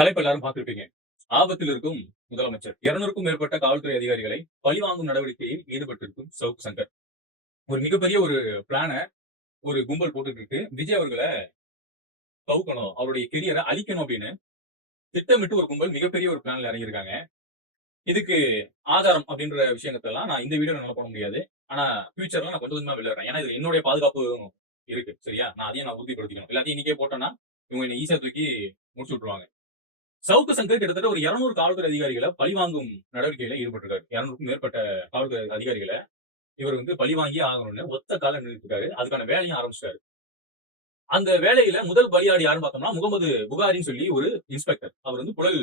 தலைப்பு எல்லாரும் பார்த்திருப்பீங்க. ஆபத்தில் இருக்கும் முதலமைச்சர். 200க்கும் மேற்பட்ட காவல்துறை அதிகாரிகளை பழிவாங்கும் நடவடிக்கையில் ஈடுபட்டிருக்கும் சவுக் சங்கர். ஒரு மிகப்பெரிய ஒரு பிளான ஒரு கும்பல் போட்டுட்டு இருக்கு. விஜய் அவர்கள கவுக்கணும், அவருடைய கெரியரை அழிக்கணும் அப்படின்னு திட்டமிட்டு ஒரு கும்பல் மிகப்பெரிய ஒரு பிளான்ல இறங்கியிருக்காங்க. இதுக்கு ஆதாரம் அப்படின்ற விஷயத்தெல்லாம் நான் இந்த வீடியோல என்னால போட முடியாது. ஆனா ஃபியூச்சர்ல நான் கொஞ்சம் கொஞ்சமா வெளில வரேன். ஏன்னா இது என்னுடைய பாதுகாப்பு இருக்கு. சரியா? அதையும் நான் உறுதிப்படுத்திக்கணும். எல்லாத்தையும் இன்னைக்கே போட்டேன்னா இவங்க என்ன ஈஸியா தூக்கி முடிச்சு விட்டுருவாங்க. சவுக்கு சங்கர் கிட்டத்தட்ட ஒரு 200 காவல்துறை அதிகாரிகளை பழிவாங்கும் நடவடிக்கையில ஈடுபட்டிருக்காரு. 200க்கும் மேற்பட்ட காவல்துறை அதிகாரிகளை இவர் வந்து பழிவாங்கியே ஆகணும்னு ஒத்த கால நின்றுருக்காரு. அதுக்கான வேலையும் ஆரம்பிச்சிட்டாரு. அந்த வேலையில முதல் பலியாடி யாருன்னு பார்த்தோம்னா முகமது புகாரின்னு சொல்லி ஒரு இன்ஸ்பெக்டர். அவர் வந்து புழல்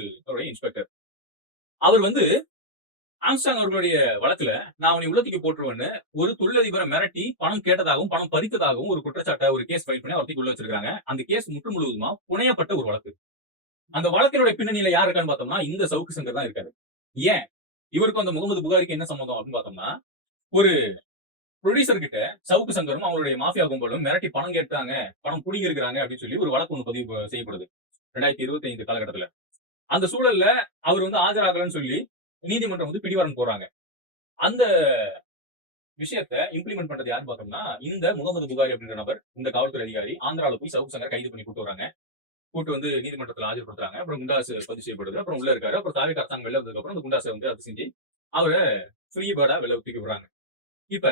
இன்ஸ்பெக்டர். அவர் வந்து ஆம்ஸ்டாங் அவர்களுடைய வழக்குல நான் அவனை உள்ளத்துக்கு போட்டுருவேன்னு ஒரு தொழிலதிபரை மிரட்டி பணம் கேட்டதாகவும் பணம் பறித்ததாகவும் ஒரு குற்றச்சாட்டை ஒரு கேஸ் ஃபைல் பண்ணி அவர்த்தி உள்ள வச்சிருக்காங்க. அந்த கேஸ் முற்று முழுவதுமா புனையப்பட்ட ஒரு வழக்கு. அந்த வழக்கினுடைய பின்னணியில யார் இருக்கான்னு பார்த்தோம்னா இந்த சவுக்கு சங்கர் தான் இருக்காரு. ஏன் இவருக்கும் அந்த முகமது புகாரிக்கு என்ன சம்பந்தம் அப்படின்னு பார்த்தோம்னா, ஒரு ப்ரொடியூசர் கிட்ட சவுக்கு சங்கரும் அவருடைய மாஃபியா கும்பலும் மிரட்டி பணம் கேட்டாங்க, பணம் புடிங்கி இருக்கிறாங்க அப்படின்னு சொல்லி ஒரு வழக்கு ஒன்று பதிவு செய்யப்படுது 2025 காலகட்டத்துல. அந்த சூழல்ல அவர் வந்து ஆஜராகலன்னு சொல்லி நீதிமன்றம் வந்து பிடிவாரன் போறாங்க. அந்த விஷயத்த இம்ப்ளிமெண்ட் பண்றது யாருன்னு பார்த்தோம்னா இந்த முகமது புகாரி அப்படின்ற நபர், இந்த காவல்துறை அதிகாரி ஆந்திரால போய் சவுக்கு சங்கர் கைது பண்ணி கூட்டு வராங்க. கூட்டு வந்து நீதிமன்றத்தில் ஆஜர்படுத்துறாங்க. அப்புறம் குண்டாசு பதிவு செய்யப்படுது. அப்புறம் உள்ள இருக்காரு. அப்புறம் தாவேக்கா அரசாங்கம் வெளில வந்ததுக்கு அப்புறம் அந்த குண்டாசை வந்து அது செஞ்சு அவரை ஃப்ரீ பேர்டா வெளில தூக்கி விடுறாங்க. இப்ப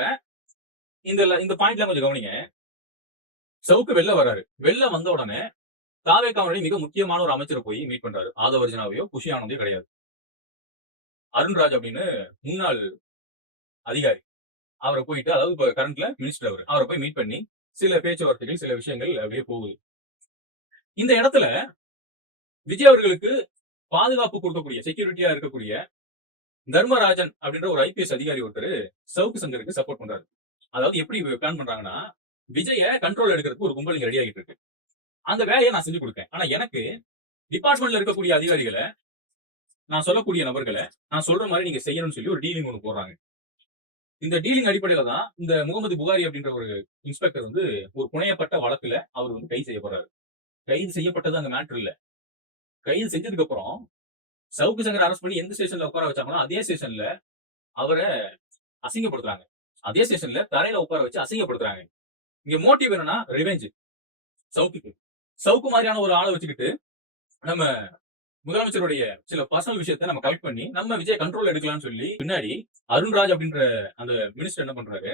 இந்த பாயிண்ட்ல கொஞ்சம் கவனிங்க. சவுக்கு வெளில வராரு. வெளில வந்த உடனே தாவேக்காவுடைய மிக முக்கியமான ஒரு அமைச்சரை போய் மீட் பண்றாரு. ஆதவர்ஜனாவையோ குஷி ஆனந்தையோ கிடையாது. அருண்ராஜ் அப்படின்னு முன்னாள் அதிகாரி. அவரை போயிட்டு, அதாவது இப்ப கரண்ட்ல மினிஸ்டர் அவரை போய் மீட் பண்ணி சில பேச்சுவார்த்தைகள், சில விஷயங்கள் அப்படியே போகுது. இந்த இடத்துல விஜய் அவர்களுக்கு பாதுகாப்பு கொடுக்கக்கூடிய, செக்யூரிட்டியா இருக்கக்கூடிய தர்மராஜன் அப்படின்ற ஒரு ஐபிஎஸ் அதிகாரி ஒருத்தர் சவுக்கு சங்கருக்கு சப்போர்ட் பண்றாரு. அதாவது எப்படி பிளான் பண்றாங்கன்னா, விஜய கண்ட்ரோல் எடுக்கிறதுக்கு ஒரு கும்பல் ரெடி ஆகிட்டு இருக்கு. அந்த வேலையை நான் செஞ்சு கொடுக்கேன். ஆனா எனக்கு டிபார்ட்மெண்ட்ல இருக்கக்கூடிய அதிகாரிகளை, நான் சொல்லக்கூடிய நபர்களை நான் சொல்ற மாதிரி நீங்க செய்யணும்னு சொல்லி ஒரு டீலிங் ஒன்று போடுறாங்க. இந்த டீலிங் அடிப்படையில தான் இந்த முகமது புகாரி அப்படின்ற ஒரு இன்ஸ்பெக்டர் வந்து ஒரு புனையப்பட்ட வழக்குல அவர் வந்து கைது செய்யப்படுறாரு. கைது செய்யப்பட்டது அந்த மேட்டர் இல்ல. கைது செஞ்சதுக்கு அப்புறம் சவுக்கு சங்கர் அரெஸ்ட் பண்ணி எந்த ஸ்டேஷன்ல உட்கார வச்சாங்களோ அதே ஸ்டேஷன்ல அவரை அசிங்கப்படுத்துறாங்க. அதே ஸ்டேஷன்ல தரையில உட்கார வச்சு அசிங்கப்படுத்துறாங்க. இங்க மோட்டிவ் என்னன்னா ரிவெஞ்ச். சவுக்கு சவுக்கு மாதிரியான ஒரு ஆளை வச்சுக்கிட்டு நம்ம முதலமைச்சருடைய சில பர்சனல் விஷயத்தை நம்ம கலெக்ட் பண்ணி நம்ம விஜய் கண்ட்ரோல் எடுக்கலாம்னு சொல்லி பின்னாடி அருண்ராஜ் அப்படின்ற அந்த மினிஸ்டர் என்ன பண்றாரு,